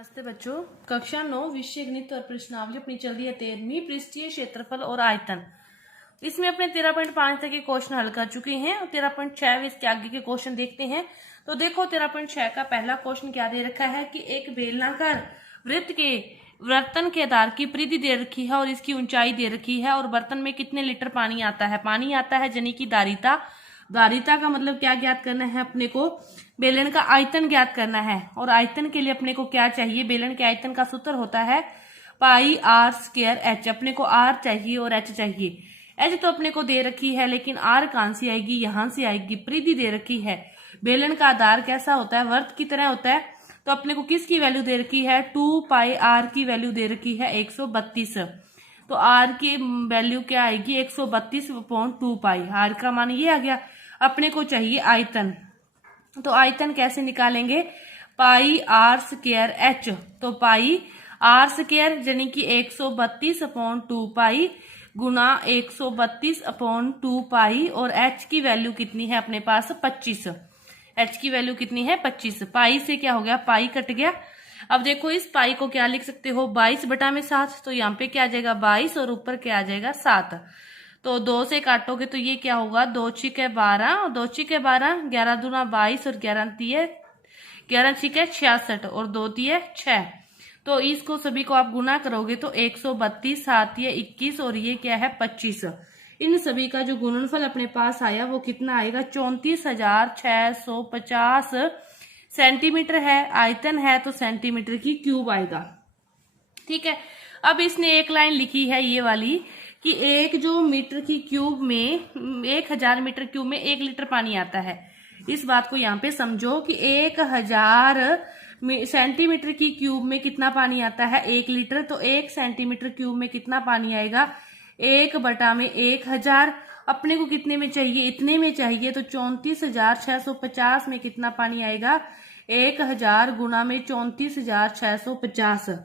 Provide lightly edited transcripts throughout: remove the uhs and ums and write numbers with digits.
नमस्ते बच्चों, कक्षा 9 विषय गणित और प्रश्नावली अपनी चल रही है 13वीं पृष्ठीय क्षेत्रफल और आयतन। इसमें अपने 13.5 तक के क्वेश्चन हल कर चुके हैं और 13.6 इसके आगे के क्वेश्चन देखते हैं। तो देखो 13.6 का पहला क्वेश्चन क्या दे रखा है कि एक बेलनाकार वृत्त के बर्तन के आधार की परिधि दे रखी है और इसकी ऊंचाई दे रखी है और बर्तन में कितने लीटर पानी आता है। पानी आता है यानी कि धारिता। धारिता का मतलब क्या ज्ञात करना है अपने को, बेलन का आयतन ज्ञात करना है। और आयतन के लिए अपने को क्या चाहिए, बेलन के आयतन का सूत्र होता है पाई आर स्क्वायर एच। अपने को आर चाहिए और एच चाहिए। एच तो अपने को दे रखी है लेकिन आर कहां से आएगी, यहां से आएगी। परिधि दे रखी है। बेलन का आधार कैसा होता है, वर्त की तरह होता है। तो अपने को किसकी वैल्यू दे रखी है, 2 पाई आर की वैल्यू दे रखी है 132। तो आर की वैल्यू क्या आएगी, 132/2 पाई। आर का मान ये आ गया। अपने को चाहिए आयतन। तो आयतन कैसे निकालेंगे, पाई आर स्क्वायर एच। तो पाई आर स्क्वायर यानी कि 132/2 पाई गुना 132/2 पाई। और एच की वैल्यू कितनी है अपने पास, 25। एच की वैल्यू कितनी है, 25। पाई से क्या हो गया, पाई कट गया। अब देखो इस पाई को क्या लिख सकते हो, 22/7। तो यहाँ पे क्या आ जाएगा 22 और ऊपर क्या आ जाएगा 7। तो 2 से काटोगे तो ये क्या होगा, 2 छिके 12 और 2 छिके 12, 11 दूना 22 और 11 तिये 11 छिके 66 और 2 तिये 6। तो इसको सभी को आप गुना करोगे तो 132, 7 तिये 21 और ये क्या है 25। इन सभी का जो गुणनफल अपने पास आया वो कितना आएगा, 34,650 सेंटीमीटर है। आयतन है तो सेंटीमीटर की क्यूब आएगा। ठीक है। अब इसने एक लाइन लिखी है ये वाली कि एक जो मीटर की क्यूब में 1000 मीटर क्यूब में 1 लीटर पानी आता है। इस बात को यहाँ पे समझो कि 1000 सेंटीमीटर की क्यूब में कितना पानी आता है, 1 लीटर। तो 1 सेंटीमीटर क्यूब में कितना पानी आएगा, 1/1000। अपने को कितने में चाहिए, इतने में चाहिए। तो 34,650 में कितना पानी आएगा, 1000 गुना में 34,650।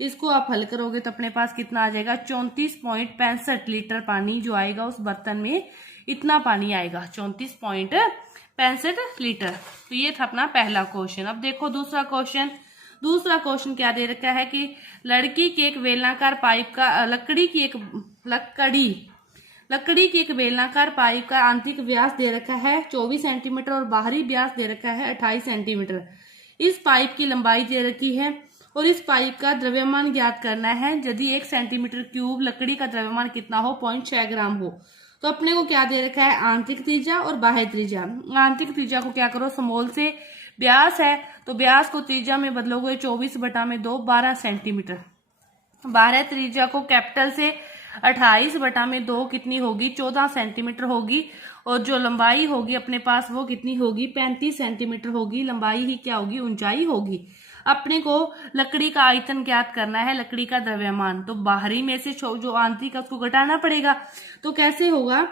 इसको आप हल करोगे तो अपने पास कितना आ जाएगा, 34.65 लीटर पानी जो आएगा उस बर्तन में, इतना पानी आएगा 34.65 लीटर। तो ये था अपना पहला क्वेश्चन। अब देखो दूसरा क्वेश्चन। दूसरा क्वेश्चन क्या दे रखा है कि लकड़ी की एक बेलनाकार पाइप का लकड़ी की एक बेलनाकार पाइप का आंतरिक व्यास दे रखा है 24 सेंटीमीटर और बाहरी व्यास दे रखा है 28 सेंटीमीटर। इस पाइप की लंबाई दे रखी है और इस पाइप का द्रव्यमान ज्ञात करना है। यदि 1 सेंटीमीटर क्यूब लकड़ी का द्रव्यमान कितना हो, 0.6 ग्राम हो। तो अपने को क्या दे रखा है, आंतरिक त्रिज्या और बाह्य त्रिज्या। आंतरिक त्रिज्या को क्या करो, समोल से व्यास है तो व्यास को त्रिज्या में बदलोगे 24/2 12 सेंटीमीटर। बाह्य त्रिज्या को कैपिटल से 28/2 कितनी होगी, 14 सेंटीमीटर होगी। और जो लंबाई होगी अपने पास वो कितनी होगी, 35 सेंटीमीटर होगी। लंबाई ही क्या होगी, ऊंचाई होगी। अपने को लकड़ी का आयतन ज्ञात करना है, लकड़ी का द्रव्यमान। तो बाहरी में से जो आंतरिक है उसको घटाना पड़ेगा। तो कैसे होगा,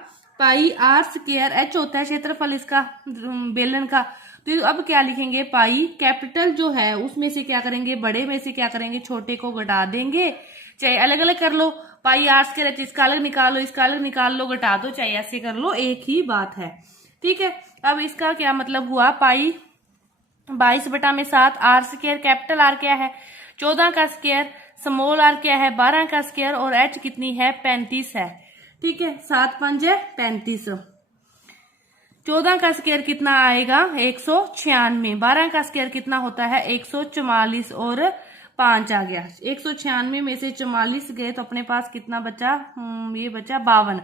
पाई आर स्क्वायर एच होता है क्षेत्रफल इसका बेलन का। तो अब क्या लिखेंगे, पाई कैपिटल जो है उसमें से क्या करेंगे, बड़े में से क्या करेंगे, छोटे को घटा देंगे। चाहे अलग अलग कर लो, पाई आर स्क्वायर एच, इसका अलग निकालो, इसका अलग निकाल लो, घटा दो, चाहे ऐसे कर लो, एक ही बात है। ठीक है। अब इसका क्या मतलब हुआ, पाई 22/7, आर स्क्वायर कैपिटल आर क्या है 14 का स्क्वायर, स्मॉल आर क्या है 12 का स्क्वायर और एच कितनी है 35 है। ठीक है। 7 5 35। 14 का स्क्वायर कितना आएगा 196। 12 का स्क्वायर कितना होता है 144 और 5 आ गया। 196 में से 44 गए तो अपने पास कितना बचा, ये बचा 52।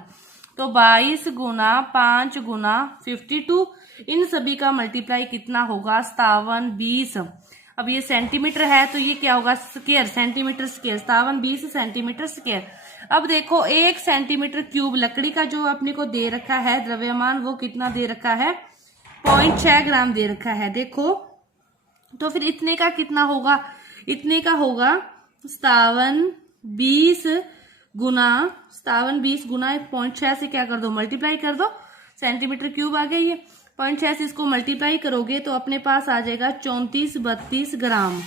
तो 22 गुना 5 गुना 52। इन सभी का मल्टीप्लाई कितना होगा 57 20। अब ये सेंटीमीटर है तो ये क्या होगा, square, centimetre square. 57 20 centimetre square. अब देखो 1 सेंटीमीटर क्यूब लकड़ी का जो अपने को दे रखा है द्रव्यमान, वो कितना दे रखा है, 0.6 ग्राम दे रखा है। देखो तो फिर इतने का कितना होगा, इतने का होगा 57 20 गुना 0.6 से क्या कर दो, मल्टीप्लाई कर दो। सेंटीमीटर क्यूब आ गया ये। 0.6 से इसको मल्टीप्लाई करोगे तो अपने पास आ जाएगा 3432 ग्राम।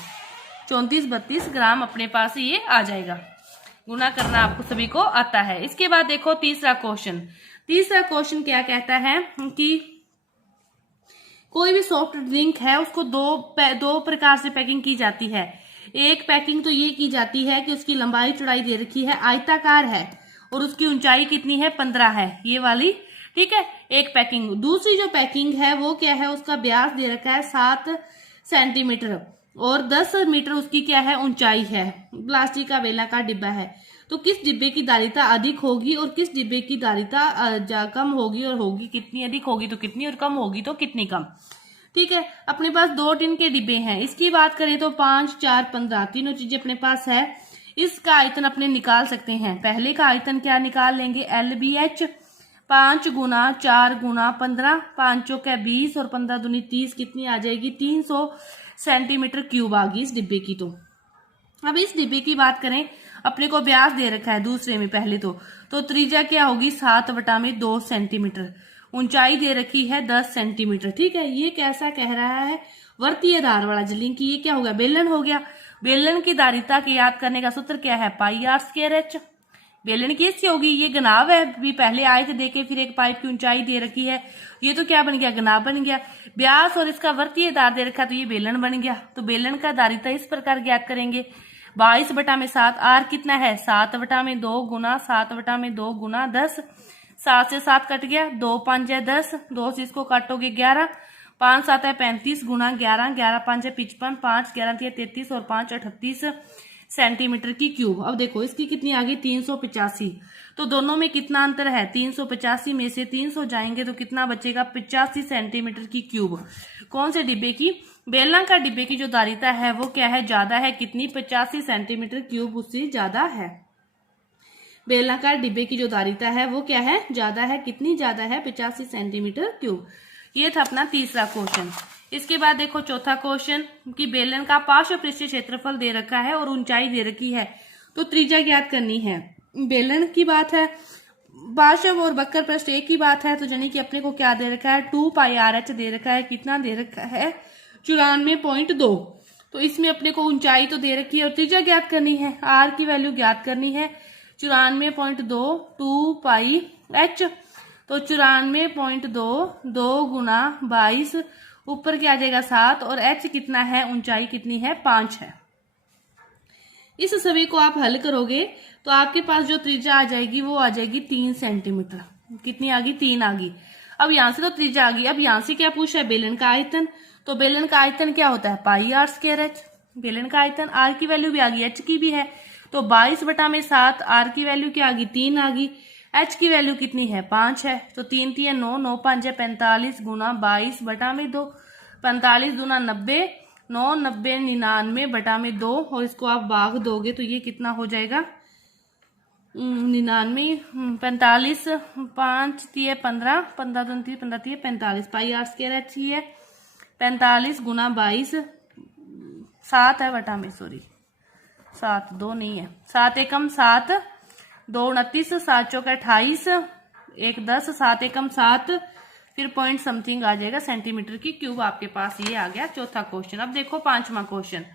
3432 ग्राम अपने पास ये आ जाएगा। गुना करना आपको सभी को आता है। इसके बाद देखो तीसरा क्वेश्चन। तीसरा क्वेश्चन क्या कहता है कि कोई भी सॉफ्ट ड्रिंक है उसको दो प्रकार से पैकिंग की जाती है। एक पैकिंग तो ये की जाती है कि उसकी लंबाई चौड़ाई दे रखी है, आयताकार है और उसकी ऊंचाई कितनी है, 15 है, ये वाली, ठीक है, एक पैकिंग। दूसरी जो पैकिंग है वो क्या है, उसका व्यास दे रखा है 7 सेंटीमीटर और 10 मीटर उसकी क्या है, ऊंचाई है। प्लास्टिक का बेलनाकार डिब्बा है, तो किस डिब्बे की धारिता अधिक होगी और किस डिब्बे की धारिता कम होगी, और होगी कितनी, अधिक होगी तो कितनी और कम होगी तो कितनी कम। ठीक है, अपने पास 2 टिन के डिब्बे हैं। इसकी बात करें तो 5, 4, 15 तीनों चीजें अपने पास है। इसका आयतन अपने निकाल सकते हैं। पहले का आयतन क्या निकाल लेंगे, LBH 5 गुना 4 गुना 15, 5 चौके 20 और 15 दूनी 30, कितनी आ जाएगी, 300 सेंटीमीटर क्यूब आ गई इस डिब्बे की। तो अब इस डिब्बे की बात करें, अपने को व्यास दे रखा है दूसरे में, पहले तो त्रिज्या क्या होगी, 7/2 सेंटीमीटर, ऊंचाई दे रखी है 10 सेंटीमीटर। ठीक है, ये कैसा कह रहा है, वर्तीय धार वाला जलिंग की, ये क्या हो गया, बेलन हो गया। बेलन की धारिता के याद करने का सूत्र क्या है, πr²h। बेलन किससे होगी, ये घनाभ है, भी पहले आए थे देखे, फिर एक पाइप की ऊंचाई दे रखी है, ये तो क्या बन गया, घनाभ बन गया। व्यास और इसका वर्तीय धार दे रखा, तो ये बेलन बन गया। तो बेलन का धारिता इस प्रकार ज्ञात करेंगे, 22/7, आर कितना है, 7/2 गुना 7/2 गुना 10, 7 से 7 कट गया, 2 5 है 10, 2 से इसको काटोगे 11, 5 7 है 35 गुना 11, 11 5 है 55, 5 11 है 33 और 5 38 सेंटीमीटर की क्यूब। अब देखो इसकी कितनी आ गई, 385। तो दोनों में कितना अंतर है, 385 में से 300 जाएंगे तो कितना बचेगा, 85 सेंटीमीटर की क्यूब। कौन से डिब्बे की, बेलनाकार डिब्बे की जो धारिता है वो क्या है, ज्यादा है, कितनी, 85 सेंटीमीटर क्यूब उससे ज्यादा है। बेलनाकार डिब्बे की जो धारिता है वो क्या है, ज्यादा है, कितनी ज्यादा है, 85 सेंटीमीटर क्यूब। ये था अपना तीसरा क्वेश्चन। इसके बाद देखो चौथा क्वेश्चन कि बेलन का पार्श्व पृष्ठीय क्षेत्रफल दे रखा है और ऊंचाई दे रखी है, तो त्रिज्या ज्ञात करनी है। बेलन की बात है, पार्श्व और वक्र पृष्ठ एक ही बात है, तो यानी कि अपने को क्या दे रखा है, 2πRH दे रखा है, कितना दे रखा है, 94.2। तो इसमें अपने को ऊंचाई तो दे रखी है और त्रिज्या ज्ञात करनी है, आर की वैल्यू ज्ञात करनी है, 94.2 2πH, तो 94.2 2 गुना 22, ऊपर क्या आ जाएगा 7, और h कितना है, ऊंचाई कितनी है, 5 है। इस सभी को आप हल करोगे तो आपके पास जो त्रिज्या आ जाएगी वो आ जाएगी 3 सेंटीमीटर। कितनी आ गई, 3 आ गई। अब यहां से तो त्रिज्या आ गई, अब यहां से क्या पूछा है, बेलन का आयतन। तो बेलन का आयतन क्या होता है, πr²h। बेलन का आयतन, आर की वैल्यू भी आ गई, एच की भी है, तो 22/7, आर की वैल्यू क्या आ गई, 3 आ गई, एच की वैल्यू कितनी है, 5 है, तो 3 3 9, 9 5 है 45 गुना 22/2, 45 दूना 90, 9 90 99/2, और इसको आप भाग दोगे तो ये कितना हो जाएगा, 99, 45, 5 3 15, 15 2 3 15 3 45, πr²h ही है, 45 गुना 22, 7 है बटा में, सॉरी 7 2 नहीं है, 7 एकम 7, 2 29, 7 चौके 28, 1 10, 7 एकम 7, फिर पॉइंट समथिंग आ जाएगा सेंटीमीटर की क्यूब। आपके पास ये आ गया चौथा क्वेश्चन। अब देखो पांचवा क्वेश्चन।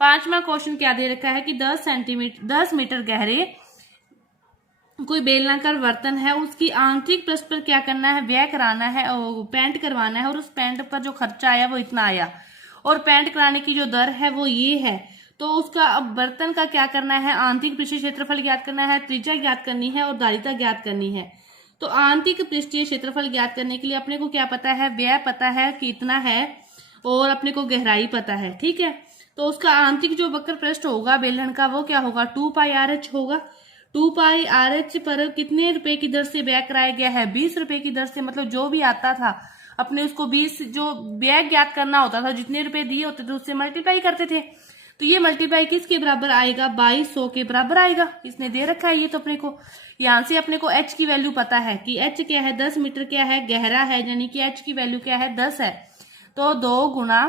पांचवा क्वेश्चन क्या दे रखा है कि 10 मीटर गहरे कोई बेलनाकार बर्तन है, उसकी आंतरिक पृष्ठ पर क्या करना है, व्यय कराना है, पेंट करवाना है, और उस पेंट पर जो खर्चा आया वो इतना आया, और पेंट कराने की जो दर है वो ये है। तो उसका अब बर्तन का क्या करना है, आंतरिक पृष्ठीय क्षेत्रफल ज्ञात करना है, त्रिज्या ज्ञात करनी है और धारिता ज्ञात करनी है। तो आंतरिक पृष्ठीय क्षेत्रफल ज्ञात करने के लिए अपने को क्या पता है, व्यय पता है कि इतना है, और अपने को गहराई पता है। ठीक है, तो उसका आंतरिक जो वक्र पृष्ठ होगा बेलन का वो क्या होगा, 2πRH होगा। 2πRH पर कितने रुपए की दर से व्यय कराया गया है, 20 रुपए की दर से। मतलब जो भी आता था अपने उसको 20 जो व्यय ज्ञात करना होता था, जितने रुपए दिए होते थे उससे मल्टीप्लाई करते थे। तो ये मल्टीप्लाई किसके बराबर आएगा, 2200 के बराबर आएगा। इसने दे रखा है ये, तो अपने को यहां से अपने को h की वैल्यू पता है कि h क्या है, 10 मीटर क्या है, गहरा है, यानी कि h की वैल्यू क्या है, 10 है। तो 2 गुना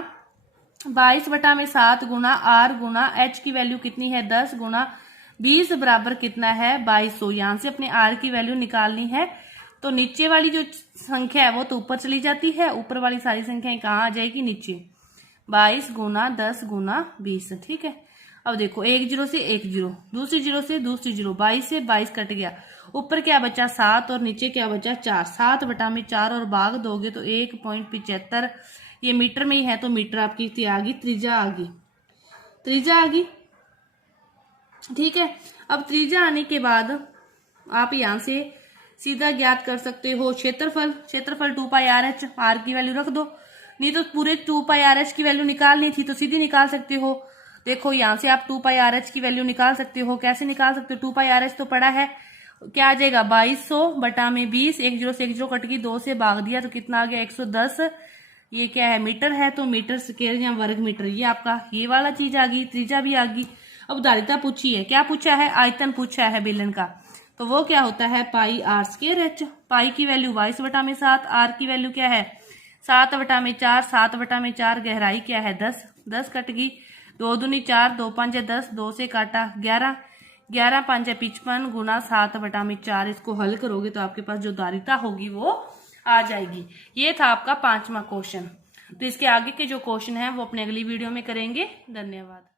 22/7 गुना r गुना h की वैल्यू कितनी है, 10 गुना 20 बराबर कितना है, 2200। यहां से अपने r की वैल्यू निकालनी है। तो नीचे वाली जो संख्या है वो तो ऊपर चली जाती है, ऊपर वाली सारी संख्याएं कहाँ आ जाएगी, नीचे। 22 गुना 10 गुना 20। ठीक है, अब देखो एक जीरो से एक जीरो, दूसरी जीरो से दूसरी जीरो, 22 से 22 कट गया, ऊपर क्या बचा 7 और नीचे क्या बचा 4, 7/4 और भाग दोगे तो 1.75, ये मीटर में ही है तो मीटर आपकी आ गई, त्रिज्या आ गई। त्रिज्या आ गई। ठीक है, अब त्रिज्या आने के बाद आप यहां से सीधा ज्ञात कर सकते हो क्षेत्रफल। क्षेत्रफल 2πRH, आर की वैल्यू रख दो, नहीं तो पूरे 2πRH की वैल्यू निकालनी थी तो सीधी निकाल सकते हो। देखो यहां से आप 2πRH की वैल्यू निकाल सकते हो। कैसे निकाल सकते हो? 2πRH तो पड़ा है, क्या आ जाएगा 2200 बटा में 20, 1 0 से 1 0 कट गई, 2 से भाग दिया तो कितना आ गया 110। ये क्या है? मीटर है, तो मीटर स्क्वायर या वर्ग मीटर, ये आपका ये वाला चीज आ गई। त्रिज्या भी आ गई। अब धारिता पूछी है, क्या पूछा है? आयतन पूछा है बेलन का, तो वो क्या होता है πr²h। पाई की वैल्यू 22 बटा में 7, आर की वैल्यू क्या है 7 बटा में 4, 7 बटा में 4, गहराई क्या है 10, 10 कट गई, 2 दूनी 4, 2 5 10, 2 से काटा 11, 11 5 55 गुना 7 बटा में 4। इसको हल करोगे तो आपके पास जो धारिता होगी वो आ जाएगी। ये था आपका 5वां क्वेश्चन। तो इसके आगे के जो क्वेश्चन है वो अपने अगली वीडियो में करेंगे। धन्यवाद।